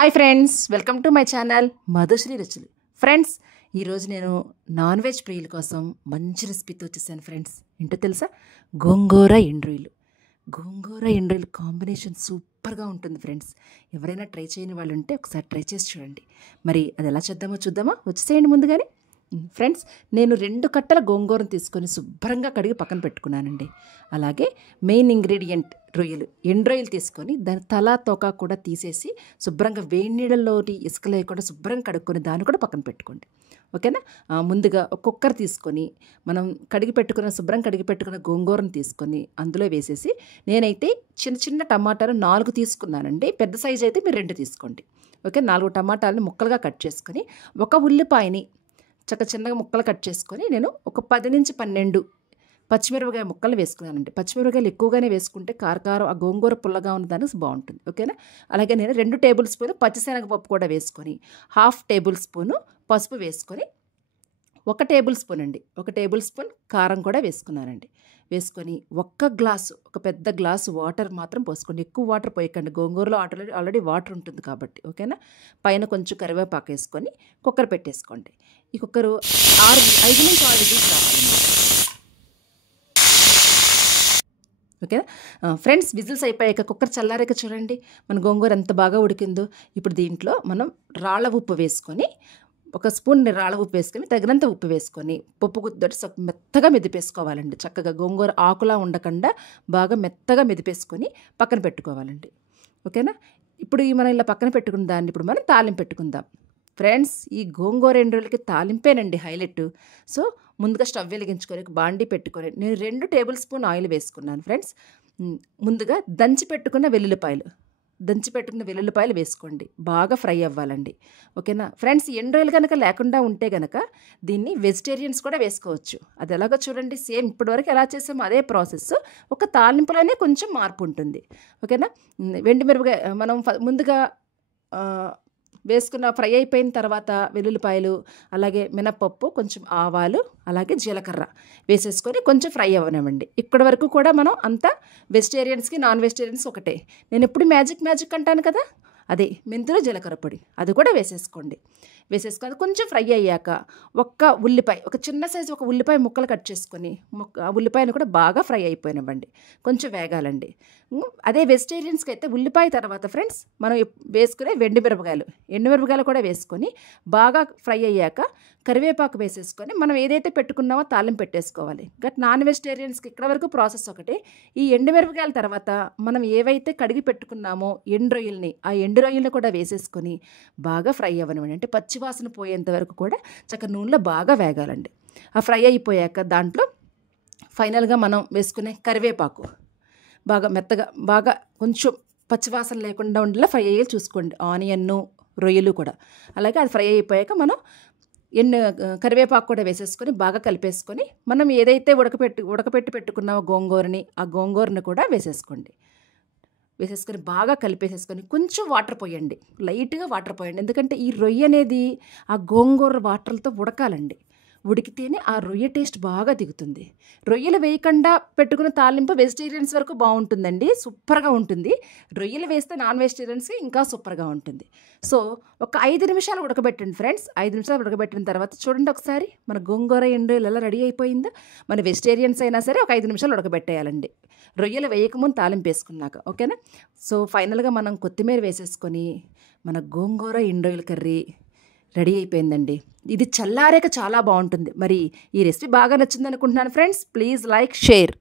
Hi friends, welcome to my channel Madhushree రుచులు. Friends, ఈరోజు నేను నాన్ వెజ్ ప్రియుల కోసం మంచి రెసిపీతో వచ్చేసాను ఫ్రెండ్స్. ఏంటో తెలుసా? గోంగూర ఎండ్రొయ్యలు. గోంగూర ఎండ్రొయ్యలు కాంబినేషన్ సూపర్గా ఉంటుంది ఫ్రెండ్స్. ఎవరైనా ట్రై చేయని వాళ్ళు ఉంటే ఒకసారి ట్రై చేసి చూడండి. మరి అది ఎలా చేద్దామో చూద్దామా? వచ్చేసేయండి ముందుగానే. ఫ్రెండ్స్, నేను 2 కట్టల గోంగూరను తీసుకొని శుభ్రంగా కడిగి పక్కన పెట్టుకున్నానండి. అలాగే మెయిన్ ఇంగ్రీడియంట్ రొయ్యలు, ఎండ్రొయ్యలు తీసుకొని దాని తల తోక కూడా తీసేసి శుభ్రంగా వేడి నీళ్ళలోని ఇసుక లేకుండా శుభ్రంగా కడుక్కొని దాన్ని కూడా పక్కన పెట్టుకోండి. ఓకేనా? ముందుగా ఒక కుక్కర్ తీసుకొని మనం శుభ్రంగా కడిగి పెట్టుకున్న గోంగూరను తీసుకొని అందులో వేసేసి, నేనైతే చిన్న చిన్న టమాటాలు 4 తీసుకున్నానండి. పెద్ద సైజు అయితే మీరు 2 తీసుకోండి. ఓకే, 4 టమాటాలను ముక్కలుగా కట్ చేసుకొని, ఒక ఉల్లిపాయని చిన్నగా ముక్కలు కట్ చేసుకొని, నేను ఒక 10 నుంచి 12 పచ్చిమిరపకాయ ముక్కలు వేసుకున్నానండి. పచ్చిమిరపకాయలు ఎక్కువగానే వేసుకుంటే కారం ఆ గోంగూర పుల్లగా ఉన్నదానికి బాగుంటుంది. ఓకేనా? అలాగే నేను 2 టేబుల్ స్పూన్ పచ్చిశనగపప్పు కూడా వేసుకొని, 1/2 టేబుల్ స్పూను పసుపు వేసుకొని, 1 టేబుల్ స్పూన్ అండి, 1 టేబుల్ స్పూన్ కారం కూడా వేసుకున్నానండి. వేసుకొని ఒక పెద్ద గ్లాసు వాటర్ మాత్రం పోసుకోండి. ఎక్కువ వాటర్ పోయకండి, గోంగూరలో ఆల్రెడీ వాటర్ ఉంటుంది కాబట్టి. ఓకేనా? పైన కొంచెం కరివేపాకు వేసుకొని కుక్కర్ పెట్టేసుకోండి. ఈ కుక్కరు 5 నుంచి 6 విజిల్స్ రావాలండి. ఓకేనా ఫ్రెండ్స్? విజిల్స్ అయిపోయాక కుక్కర్ చల్లారాక చూడండి మన గోంగూర ఎంత బాగా ఉడికిందో. ఇప్పుడు దీంట్లో మనం రాళ్ళ ఉప్పు వేసుకొని, 1 స్పూన్ రాళ్ళ ఉప్పు వేసుకొని, తగినంత ఉప్పు వేసుకొని, పప్పు గుత్తోటి మెత్తగా మెదిపేసుకోవాలండి. చక్కగా గోంగూర ఆకులా ఉండకుండా బాగా మెత్తగా మెదిపేసుకొని పక్కన పెట్టుకోవాలండి. ఓకేనా? ఇప్పుడు మనం ఇలా పక్కన పెట్టుకున్న దాన్ని ఇప్పుడు మనం తాలింపు పెట్టుకుందాం. ఫ్రెండ్స్, ఈ గోంగూర ఎండ్రొయ్యలకి తాలింపేనండి హైలైట్. సో ముందుగా స్టవ్ వెలిగించుకొని బాండీ పెట్టుకొని, నేను 2 టేబుల్ స్పూన్ ఆయిల్ వేసుకున్నాను ఫ్రెండ్స్. ముందుగా దంచి పెట్టుకున్న వెల్లుల్లిపాయలు వేసుకోండి. బాగా ఫ్రై అవ్వాలండి. ఓకేనా ఫ్రెండ్స్? ఎండ్రొయ్యలు కనుక లేకుండా ఉంటే కనుక దీన్ని వెజిటేరియన్స్ కూడా వేసుకోవచ్చు. అది ఎలాగో చూడండి, సేమ్ ఇప్పటివరకు ఎలా చేసామో అదే ప్రాసెస్, ఒక తాలింపులోనే కొంచెం మార్పు ఉంటుంది. ఓకేనా? వెండిమిరపకాయ మనం ముందుగా వేసుకున్న ఫ్రై అయిపోయిన తర్వాత వెల్లుల్లిపాయలు, అలాగే మినపప్పు, కొంచెం ఆవాలు, అలాగే జీలకర్ర వేసేసుకొని కొంచెం ఫ్రై అవ్వనివ్వండి. ఇక్కడి వరకు కూడా మనం అంతా వెజిటేరియన్స్కి నాన్ వెజిటేరియన్స్కి ఒకటే. నేను ఎప్పుడు మ్యాజిక్ అంటాను కదా, అదే మెంతులు జీలకర్ర పొడి, అది కూడా వేసేసుకోండి. వేసేసుకొని కొంచెం ఫ్రై అయ్యాక ఒక చిన్న సైజు ఒక ఉల్లిపాయ ముక్కలు కట్ చేసుకొని, ఉల్లిపాయను కూడా బాగా ఫ్రై అయిపోయినవ్వండి. కొంచెం వేగాలండి. అదే వెజిటేరియన్స్కి అయితే ఉల్లిపాయ తర్వాత ఫ్రెండ్స్ మనం వేసుకునే ఎండుమిరపకాయలు కూడా వేసుకొని బాగా ఫ్రై అయ్యాక కరివేపాకు వేసేసుకొని మనం ఏదైతే పెట్టుకున్నామో తాలింపు పెట్టేసుకోవాలి. బట్ నాన్ వెజిటేరియన్స్కి ఇక్కడ వరకు ప్రాసెస్ ఒకటి. ఈ ఎండుమిరపకాయల తర్వాత మనం ఏవైతే కడిగి పెట్టుకున్నామో ఆ ఎండురొయ్యల్ని కూడా వేసేసుకొని బాగా ఫ్రై అవ్వనివ్వండి. అంటే పచ్చివాసన పోయేంత వరకు కూడా చక్కగా నూనెలో బాగా వేగాలండి. ఆ ఫ్రై అయిపోయాక దాంట్లో ఫైనల్గా మనం వేసుకునే కరివేపాకు బాగా కొంచెం పచ్చివాసన లేకుండా ఉండేలా ఫ్రై అయ్యేలా చూసుకోండి. ఆనియన్ను, రొయ్యలు కూడా. అలాగే అది ఫ్రై అయిపోయాక మనం కరివేపాకు కూడా వేసేసుకొని బాగా కలిపేసుకొని, మనం ఏదైతే ఉడకపెట్టి పెట్టుకున్నామో ఆ గోంగూరని కూడా వేసేసుకోండి. వేసేసుకొని బాగా కలిపేసేసుకొని కొంచెం వాటర్ పోయండి, లైట్గా వాటర్ పోయండి. ఎందుకంటే ఈ రొయ్య అనేది ఆ గోంగూర వాటర్లతో ఉడకాలండి. ఉడికితేనే ఆ రొయ్య టేస్ట్ బాగా దిగుతుంది. రొయ్యలు వేయకుండా పెట్టుకున్న తాలింపు వెజిటేరియన్స్ వరకు బాగుంటుందండి, సూపర్గా ఉంటుంది. రొయ్యలు వేస్తే నాన్ వెజిటేరియన్స్కి ఇంకా సూపర్గా ఉంటుంది. సో ఒక 5 నిమిషాలు ఉడకబెట్టండి ఫ్రెండ్స్. 5 నిమిషాలు ఉడకబెట్టిన తర్వాత చూడండి ఒకసారి మన గోంగూర ఎండ్రొయ్యలు ఎలా రెడీ అయిపోయిందో. మన వెజిటేరియన్స్ అయినా సరే ఒక 5 నిమిషాలు ఉడకబెట్టేయాలండి, రొయ్యలు వేయకముందు తాలింపు వేసుకున్నాక. ఓకేనా? సో ఫైనల్గా మనం కొత్తిమీర వేసేసుకొని మన గోంగూర ఎండ్రొయ్యల కర్రీ రెడీ అయిపోయిందండి. ఇది చల్లారాక చాలా బాగుంటుంది. మరి ఈ రెసిపీ బాగా నచ్చింది అనుకుంటున్నాను ఫ్రెండ్స్. Please like, share.